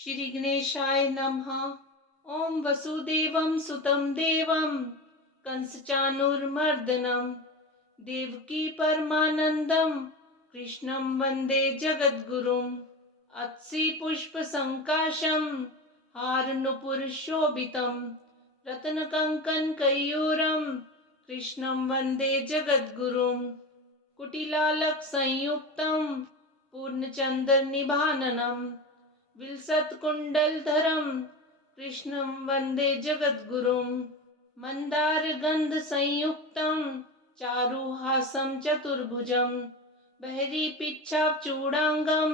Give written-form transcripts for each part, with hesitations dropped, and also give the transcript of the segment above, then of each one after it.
श्री गणेशाय नमः। ओम वसुदेवं सुतं देवं कंसचाणूरमर्दनं देवकी परमानंदं कृष्णं वंदे जगद्गुरुम्। अत्सि पुष्पसंकाशं हारनुपुरशोभितं रत्नकङ्कणकैयूरं कृष्णं वंदे जगद्गुरुम्। कुटिलालकसंयुक्तं पूर्णचन्द्रनिभाननं विलसत्कुण्डलधरं कृष्णं वन्दे जगद्गुरुम्। मन्दारगन्धसंयुक्तं चारुहासं चतुर्भुजं बहिरीपिच्छाचूडाङ्गं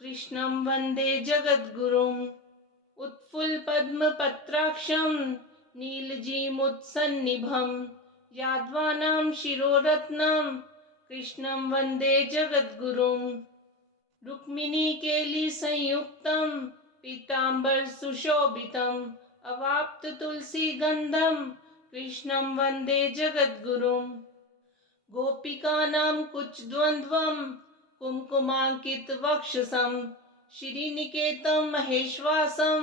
कृष्णं वन्दे जगद्गुरुम्। उत्फुल्लपद्मपत्राक्षं नीलजीमुत्सन्निभं यादवानां शिरोरत्नं कृष्णं वन्दे जगद्गुरुम्। रुक्मिणीकेलिसंयुक्तं पीताम्बरसुशोभितम् अवाप्ततुलसीगन्धं कृष्णं वन्दे जगद्गुरुम्। गोपिकानां कुचद्वन्द्वं कुङ्कुमाङ्कितवक्षसं श्रीनिकेतं महेश्वासं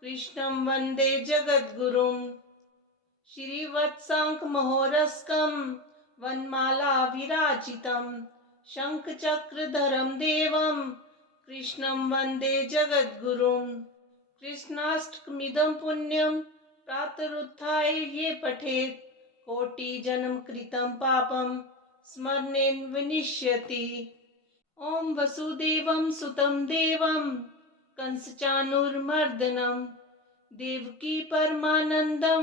कृष्णं वन्दे जगद्गुरुम्। श्रीवत्साङ्कमहोरस्कं वनमालाविराजितं शङ्खचक्रधरं देवं कृष्णं वन्दे जगद्गुरुम्। कृष्णाष्टकमिदं पुण्यं प्रातरुत्थाय ये पठेत् कोटिजन्मकृतं पापं स्मरणेन विनश्यति। ॐ वसुदेवं सुतं देवं कंसचाणूरमर्दनं देवकी परमानंदं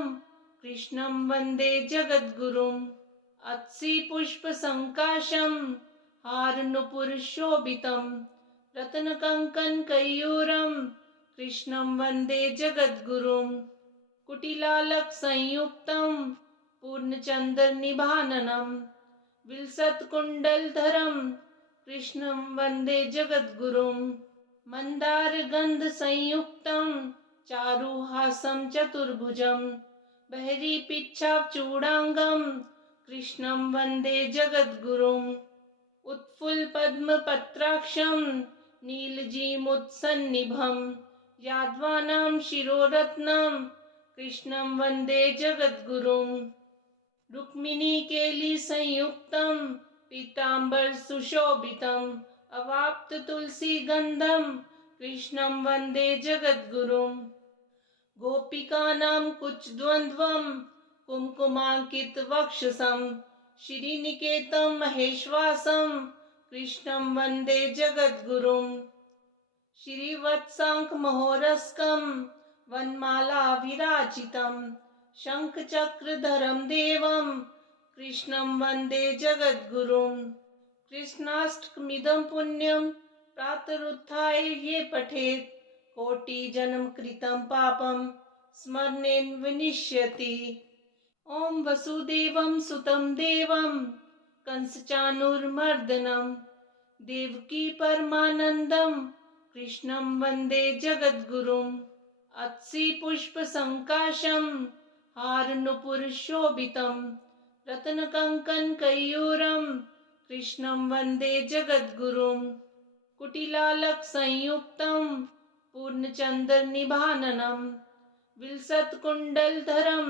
कृष्णं वन्दे जगद्गुरुम्। अत्सि पुष्पसंकाशं हारनुपुरशोभितं रत्नकङ्कणकैयूरं कृष्णं वन्दे जगद्गुरुम्। कुटिलालकसंयुक्तं पूर्णचन्द्रनिभाननं विलसत्कुण्डलधरं कृष्णं वन्दे जगद्गुरुम्। मन्दारगन्धसंयुक्तं चारुहासं चतुर्भुजं बहिरीपिच्छाचूडाङ्गं कृष्णं वन्दे जगद्गुरुम्। उत्फुल्लपद्मपत्राक्षं नीलजीमुत्सन्निभं यादवानां शिरोरत्नं कृष्णं वन्दे जगद्गुरुम्। रुक्मिणीकेलिसंयुक्तं पीताम्बरसुशोभितम् अवाप्ततुलसीगन्धं कृष्णं वन्दे जगद्गुरुम्। गोपिकानां कुचद्वन्द्वं कुङ्कुमाङ्कितवक्षसं श्रीनिकेतं महेश्वासं कृष्णं वन्दे जगद्गुरुम्। श्रीवत्साङ्कमहोरस्कं वनमालाविराजितं शङ्खचक्रधरं देवं कृष्णं वन्दे जगद्गुरुम्। कृष्णाष्टकमिदं पुण्यं प्रातरुत्थाय ये पठेत् कोटिजन्मकृतं पापं स्मरणेन विनश्यति। ॐ वसुदेवं सुतं देवं कंसचाणूरमर्दनं देवकी परमानंदं कृष्णं वन्दे जगद्गुरुम्। अत्सि पुष्पसंकाशं हारनुपुरशोभितं रत्नकङ्कणकैयूरं कृष्णं वन्दे जगद्गुरुम्। कुटिलालकसंयुक्तं पूर्णचन्द्रनिभाननं विलसत्कुण्डलधरं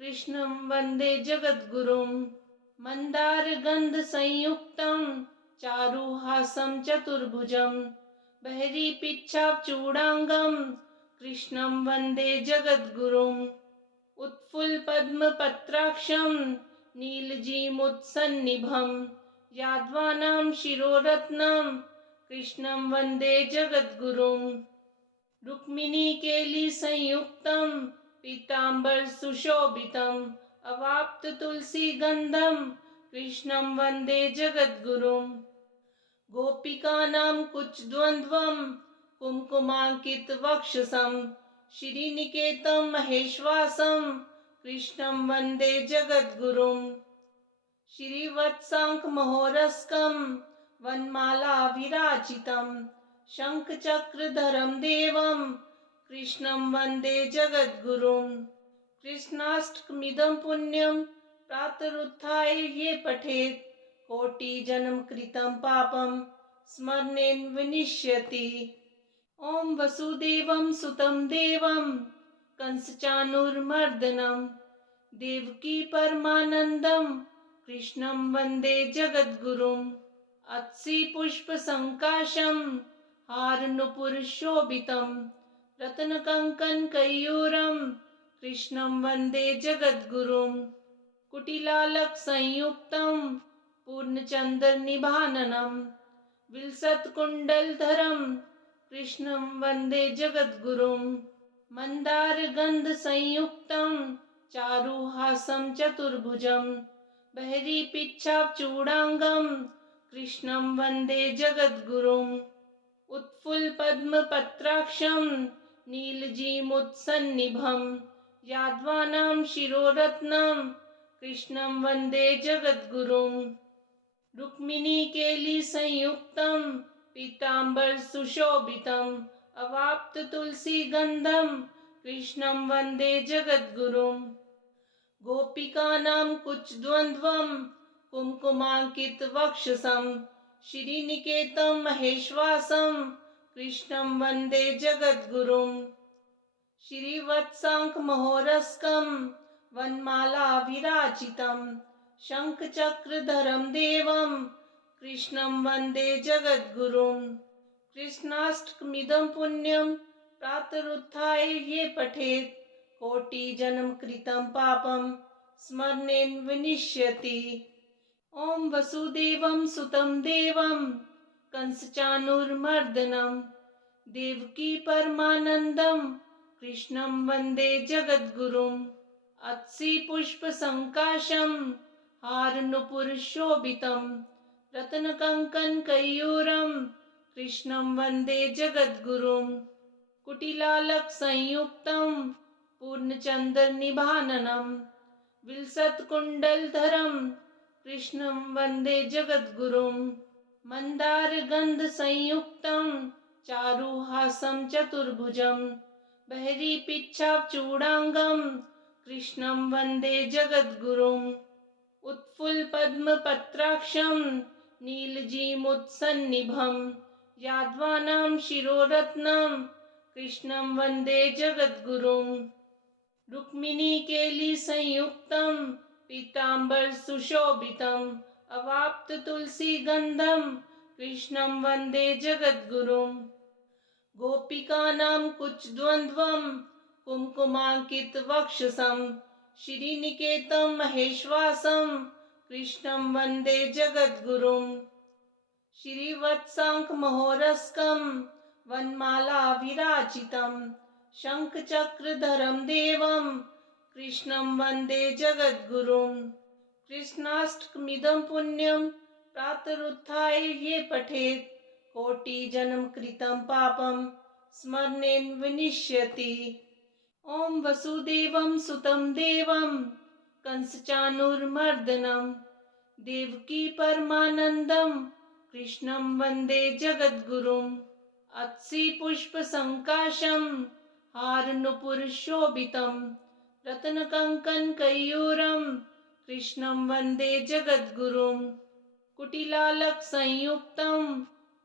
कृष्णं वन्दे जगद्गुरुम्। मन्दारगन्धसंयुक्तं चारुहासं चतुर्भुजं बहिरीपिच्छाचूडाङ्गं कृष्णं वन्दे जगद्गुरुम्। उत्फुल्लपद्मपत्राक्षं नीलजीमुत्सन्निभं यादवानां शिरोरत्नं कृष्णं वन्दे जगद्गुरुम्। रुक्मिणीकेलिसंयुक्तं पीताम्बरसुशोभितम् अवाप्ततुलसीगन्धं कृष्णं वन्दे जगद्गुरुम्। गोपिकानां कुचद्वन्द्वं कुङ्कुमाङ्कितवक्षसं श्रीनिकेतं महेश्वासं कृष्णं वन्दे जगद्गुरुम्। श्रीवत्साङ्कमहोरस्कं वनमालाविराजितं शङ्खचक्रधरं देवं कृष्णं वन्दे जगद्गुरुम्। कृष्णाष्टकमिदं पुण्यं प्रातरुत्थाय ये पठेत् कोटिजन्मकृतं पापं स्मरणेन विनश्यति। ॐ वसुदेवं सुतं देवं कंसचाणूरमर्दनं देवकी परमानन्दं कृष्णं वन्दे जगद्गुरुम् अत्सि पुष्पसङ्काशं हारनुपुरशोभितं रत्नकङ्कणकैयूरं कृष्णं वन्दे जगद्गुरुम् कुटिलालकसंयुक्तं पूर्णचन्द्रनिभाननं विलसत्कुण्डलधरं कृष्णं वन्दे जगद्गुरुम् मन्दारगन्धसंयुक्तं चारुहासं चतुर्भुजं बहिरीपिच्छाचूडाङ्गं कृष्णं वन्दे जगद्गुरुम् उत्फुल्लपद्मपत्राक्षं नीलजीमुत्सन्निभं यादवानां शिरोरत्नं कृष्णं वन्दे जगद्गुरुम् रुक्मिणीकेलिसंयुक्तं पीताम्बरसुशोभितम् अवाप्ततुलसीगन्धं कृष्णं वन्दे जगद्गुरुम् गोपिकानां कुचद्वन्द्वं कुङ्कुमाङ्कितवक्षसं श्रीनिकेतं महेश्वासं कृष्णं वन्दे जगद्गुरुम् श्रीवत्साङ्कमहोरस्कं वनमालाविराजितं शङ्खचक्रधरं देवं कृष्णं वन्दे जगद्गुरुम् कृष्णाष्टकमिदं पुण्यं प्रातरुत्थाय ये पठेत् कोटिजन्मकृतं पापं स्मरणेन विनश्यति। ॐ वसुदेवं सुतं देवं कंसचाणूरमर्दनं देवकी परमानन्दं कृष्णं वन्दे जगद्गुरुम् अत्सि पुष्पसङ्काशं हारनुपुरशोभितं रत्नकङ्कणकैयूरं कृष्णं वन्दे जगद्गुरुम् कुटिलालकसंयुक्तं पूर्णचन्द्रनिभाननं विलसत्कुण्डलधरं कृष्णं वन्दे जगद्गुरुम् मन्दारगन्धसंयुक्तं चारुहासं चतुर्भुजं बहिरीपिच्छाचूडाङ्गं कृष्णं वन्दे जगद्गुरुम् उत्फुल्लपद्मपत्राक्षं नीलजीमुत्सन्निभं यादवानां शिरोरत्नं कृष्णं वन्दे जगद्गुरुम् रुक्मिणीकेलिसंयुक्तं पीताम्बरसुशोभितम् अवाप्ततुलसीगन्धं कृष्णं वन्दे जगद्गुरुम् गोपिकानां कुचद्वन्द्वं कुङ्कुमाङ्कितवक्षसं श्रीनिकेतं महेश्वासं कृष्णं वन्दे जगद्गुरुम् श्रीवत्साङ्कमहोरस्कं वनमालाविराजितं शङ्खचक्रधरं देवं कृष्णं वन्दे जगद्गुरुम् कृष्णाष्टकमिदं पुण्यं प्रातरुत्थाय ये पठेत् कोटिजन्मकृतं पापं स्मरणेन विनश्यति। ॐ वसुदेवं सुतं देवं कंसचाणूरमर्दनं देवकी परमानन्दं कृष्णं वन्दे जगद्गुरुम् अत्सि पुष्पसङ्काशं हारनुपुरशोभितं रत्नकङ्कणकैयूरं कृष्णं वन्दे जगद्गुरुम् कुटिलालकसंयुक्तं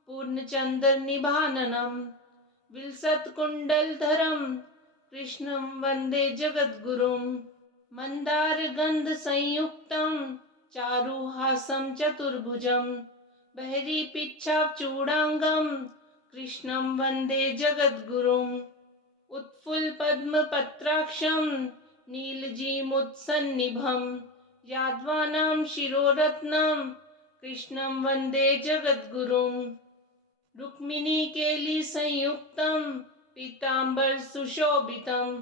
पूर्णचन्द्रनिभाननं विलसत्कुण्डलधरं कृष्णं वन्दे जगद्गुरुम् मन्दारगन्धसंयुक्तं चारुहासं चतुर्भुजं बहिरीपिच्छाचूडाङ्गं कृष्णं वन्दे जगद्गुरुम् उत्फुल्लपद्मपत्राक्षं नीलजीमुत्सन्निभं यादवानां शिरोरत्नं कृष्णं वन्दे जगद्गुरुम् रुक्मिणीकेलिसंयुक्तं पीताम्बरसुशोभितम्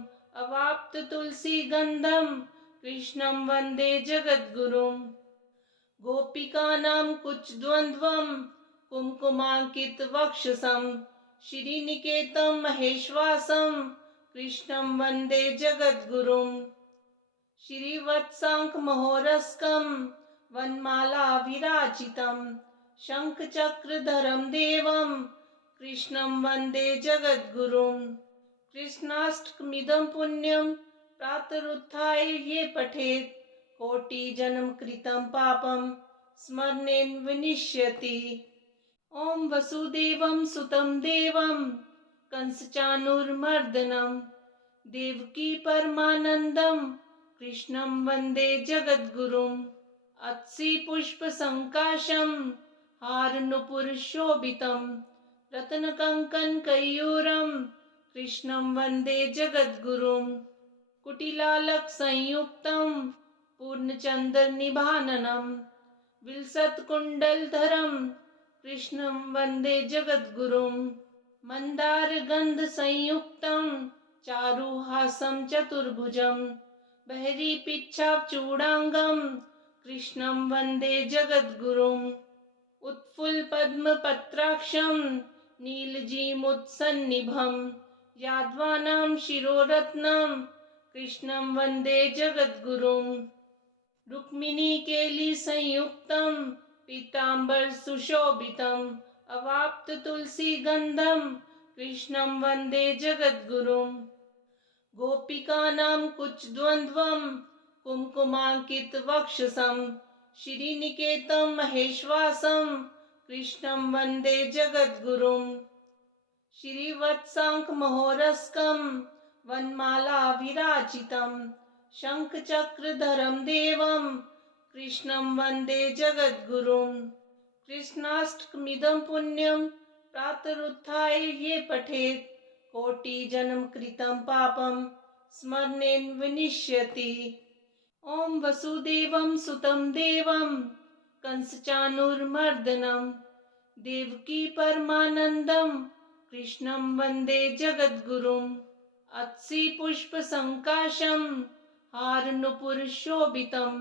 अवाप्ततुलसीगन्धं कृष्णं वन्दे जगद्गुरुम् गोपिकानां कुचद्वन्द्वं कुङ्कुमाङ्कितवक्षसं श्रीनिकेतं महेश्वासं कृष्णं वन्दे जगद्गुरुम् श्रीवत्साङ्कमहोरस्कं वनमालाविराजितं शङ्खचक्रधरं देवं कृष्णं वन्दे जगद्गुरुम् कृष्णाष्टकमिदं पुण्यं प्रातरुत्थाय ये पठेत् कोटिजन्मकृतं पापं स्मरणेन विनश्यति। ॐ वसुदेवं सुतं देवं कंसचाणूरमर्दनम् देवकी परमानन्दं कृष्णं वन्दे जगद्गुरुम् अत्सि पुष्पसङ्काशं हारनुपुरशोभितं रत्नकङ्कणकैयूरं कृष्णं वन्दे जगद्गुरुम् कुटिलालकसंयुक्तं पूर्णचन्द्रनिभाननं विलसत्कुण्डलधरं कृष्णं वन्दे जगद्गुरुम् मन्दारगन्धसंयुक्तं चारुहासं चतुर्भुजं बहिरीपिच्छाचूडाङ्गं कृष्णं वन्दे जगद्गुरुम् उत्फुल्लपद्मपत्राक्षं नीलजीमुत्सन्निभं यादवानां शिरोरत्नं कृष्णं वन्दे जगद्गुरुम् रुक्मिणीकेलिसंयुक्तं पीताम्बरसुशोभितम् अवाप्ततुलसीगन्धं कृष्णं वन्दे जगद्गुरुम् गोपिकानां कुचद्वन्द्वं कुङ्कुमाङ्कितवक्षसं श्रीनिकेतं महेश्वासं कृष्णं वन्दे जगद्गुरुम् श्रीवत्साङ्कमहोरस्कं वनमालाविराजितं शङ्खचक्रधरं देवं कृष्णं वन्दे जगद्गुरुम् कृष्णाष्टकमिदं पुण्यं प्रातरुत्थाय ये पठेत् कोटिजन्मकृतं पापं स्मरणेन विनश्यति। ॐ वसुदेवं सुतं देवं कंसचाणूरमर्दनं देवकी परमानन्दं कृष्णं वन्दे जगद्गुरुम् अत्सि पुष्पसङ्काशं हारनुपुरशोभितं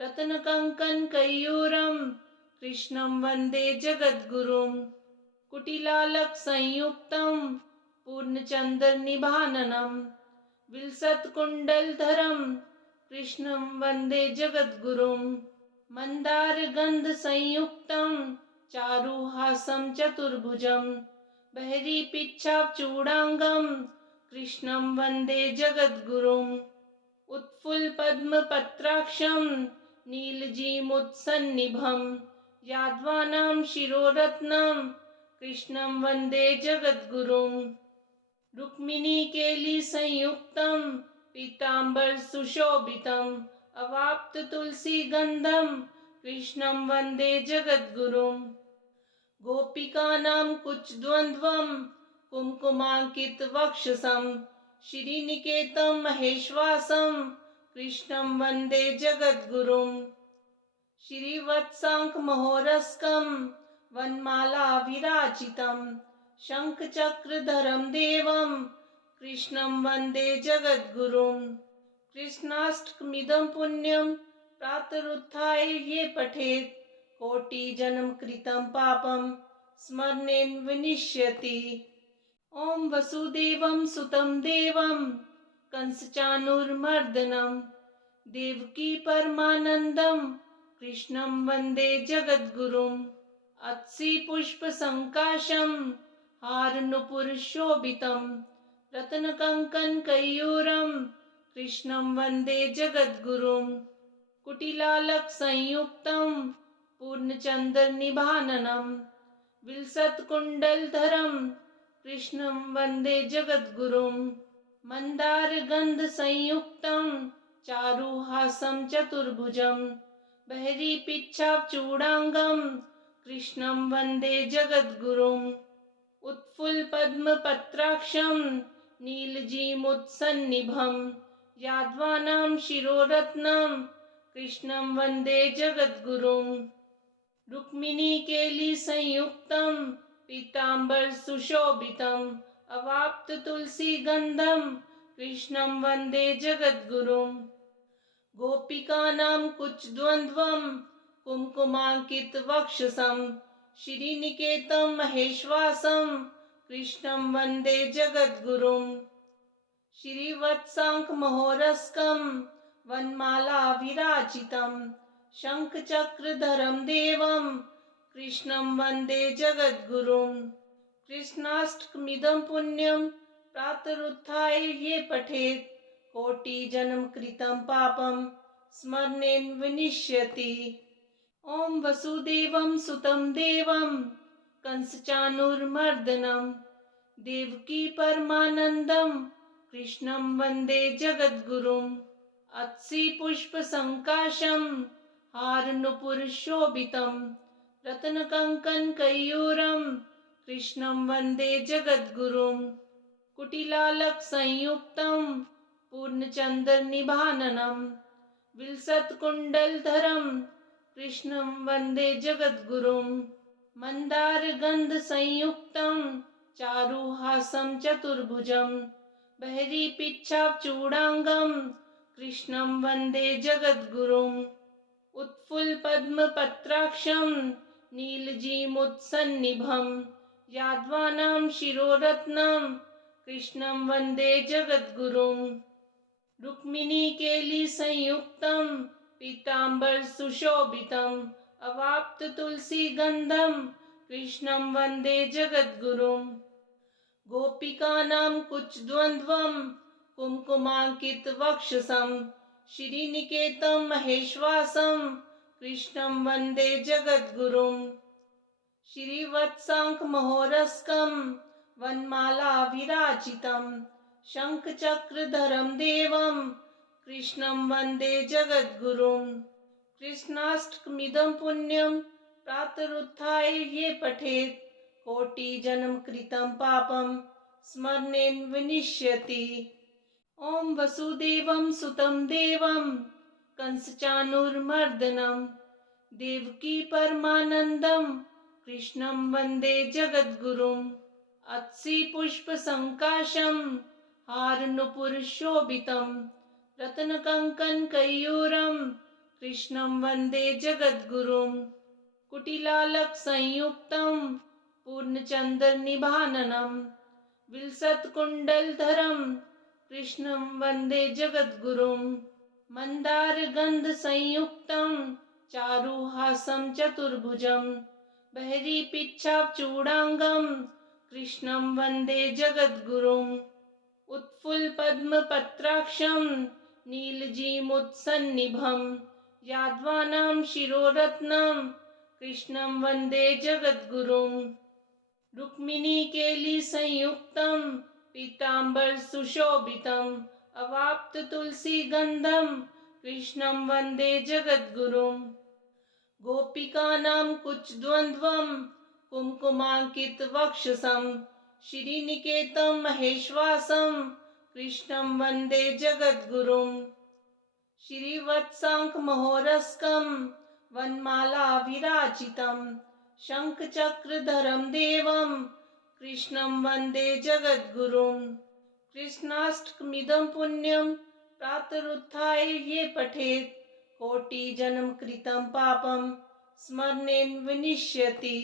रत्नकङ्कणकैयूरं कृष्णं वन्दे जगद्गुरुम् कुटिलालकसंयुक्तं पूर्णचन्द्रनिभाननं विलसत्कुण्डलधरं कृष्णं वन्दे जगद्गुरुम् मन्दारगन्धसंयुक्तं चारुहासं चतुर्भुजं बहिरीपिच्छाचूडाङ्गं कृष्णं वन्दे जगद्गुरुम् उत्फुल्लपद्मपत्राक्षं नीलजीमुत्सन्निभं यादवानां शिरोरत्नं कृष्णं वन्दे जगद्गुरुम् रुक्मिणीकेलिसंयुक्तं पीताम्बरसुशोभितम् अवाप्ततुलसीगन्धं कृष्णं वन्दे जगद्गुरुम् गोपिकानां कुचद्वन्द्वं कुङ्कुमाङ्कितवक्षसं श्रीनिकेतं महेश्वासं कृष्णं वन्दे जगद्गुरुम् श्रीवत्साङ्कमहोरस्कं वनमालाविराजितं शङ्खचक्रधरं देवं कृष्णं वन्दे जगद्गुरुम् कृष्णाष्टकमिदं पुण्यं प्रातरुत्थाय ये पठेत् कोटिजन्मकृतं पापं स्मरणेन विनश्यति। ॐ वसुदेवं सुतं देवं कंसचाणूरमर्दनं देवकी परमानन्दं कृष्णं वन्दे जगद्गुरुम् अत्सि पुष्पसङ्काशं हारनुपुरशोभितं रत्नकङ्कणकैयूरं कृष्णं वन्दे जगद्गुरुम् कुटिलालकसंयुक्तं पूर्णचन्द्रनिभाननं विलसत्कुण्डलधरं कृष्णं वन्दे जगद्गुरुम् मन्दारगन्धसंयुक्तं चारुहासं चतुर्भुजं बहिरीपिच्छाचूडाङ्गं कृष्णं वन्दे जगद्गुरुम् उत्फुल्लपद्मपत्राक्षं नीलजीमुत्सन्निभं यादवानां शिरोरत्नं कृष्णं वन्दे जगद्गुरुम् रुक्मिणीकेलिसंयुक्तं पीताम्बरसुशोभितम् अवाप्ततुलसीगन्धं कृष्णं वन्दे जगद्गुरुम् गोपिकानां कुचद्वन्द्वं कुङ्कुमाङ्कितवक्षसं श्रीनिकेतं महेश्वासं कृष्णं वन्दे जगद्गुरुम् श्रीवत्साङ्कमहोरस्कं वनमालाविराजितं शङ्खचक्रधरं देवं कृष्णं वन्दे जगद्गुरुम् कृष्णाष्टकमिदं पुण्यं प्रातरुत्थाय ये पठेत् कोटिजन्मकृतं पापं स्मरणेन विनश्यति। ॐ वसुदेवं सुतं देवं कंसचाणूरमर्दनं देवकी परमानन्दं कृष्णं वन्दे जगद्गुरुम् अत्सि पुष्पसङ्काशं हारनुपुरशोभितं रत्नकङ्कणकैयूरं कृष्णं वन्दे जगद्गुरुम् कुटिलालकसंयुक्तं पूर्णचन्द्रनिभाननं विलसत्कुण्डलधरं कृष्णं वन्दे जगद्गुरुम् मन्दारगन्धसंयुक्तं चारुहासं चतुर्भुजं बहिरीपिच्छाचूडाङ्गं कृष्णं वन्दे जगद्गुरुम् उत्फुल्लपद्मपत्राक्षं नीलजीमुत्सन्निभं यादवानां शिरोरत्नं कृष्णं वन्दे जगद्गुरुम् रुक्मिणीकेलिसंयुक्तं पीताम्बरसुशोभितम् अवाप्ततुलसीगन्धं कृष्णं वन्दे जगद्गुरुम् गोपिकानां कुचद्वन्द्वं कुङ्कुमाङ्कितवक्षसं श्रीनिकेतं महेश्वासं कृष्णं वन्दे जगद्गुरुम् श्रीवत्साङ्कमहोरस्कं वनमालाविराजितं शङ्खचक्रधरं देवं कृष्णं वन्दे जगद्गुरुम् कृष्णाष्टकमिदं पुण्यं प्रातरुत्थाय ये पठेत् कोटिजन्मकृतं पापं स्मरणेन विनश्यति। ॐ वसुदेवं सुतं देवं कंसचाणूरमर्दनं देवकी परमानन्दं कृष्णं वन्दे जगद्गुरुम् अत्सि पुष्पसङ्काशं हारनुपुरशोभितं रत्नकङ्कणकैयूरं कृष्णं वन्दे जगद्गुरुम् कुटिलालकसंयुक्तं पूर्णचन्द्रनिभाननं विलसत्कुण्डलधरं कृष्णं वन्दे जगद्गुरुम् मन्दारगन्धसंयुक्तं चारुहासं चतुर्भुजं बहिरीपिच्छाचूडाङ्गं कृष्णं वन्दे जगद्गुरुम् उत्फुल्लपद्मपत्राक्षं नीलजीमुत्सन्निभं यादवानां शिरोरत्नं कृष्णं वन्दे जगद्गुरुम् रुक्मिणीकेलिसंयुक्तं पीताम्बरसुशोभितम् अवाप्ततुलसीगन्धं कृष्णं वन्दे जगद्गुरुम् गोपिकानां कुचद्वन्द्वं कुङ्कुमाङ्कितवक्षसं श्रीनिकेतं महेश्वासं कृष्णं वन्दे जगद्गुरुम् श्रीवत्साङ्कमहोरस्कं वनमालाविराजितं शङ्खचक्रधरं देवं कृष्णं वन्दे जगद्गुरुम् कृष्णाष्टकमिदं पुण्यं प्रातरुत्थाय ये पठेत् कोटिजन्मकृतं पापं स्मरणेन विनश्यति।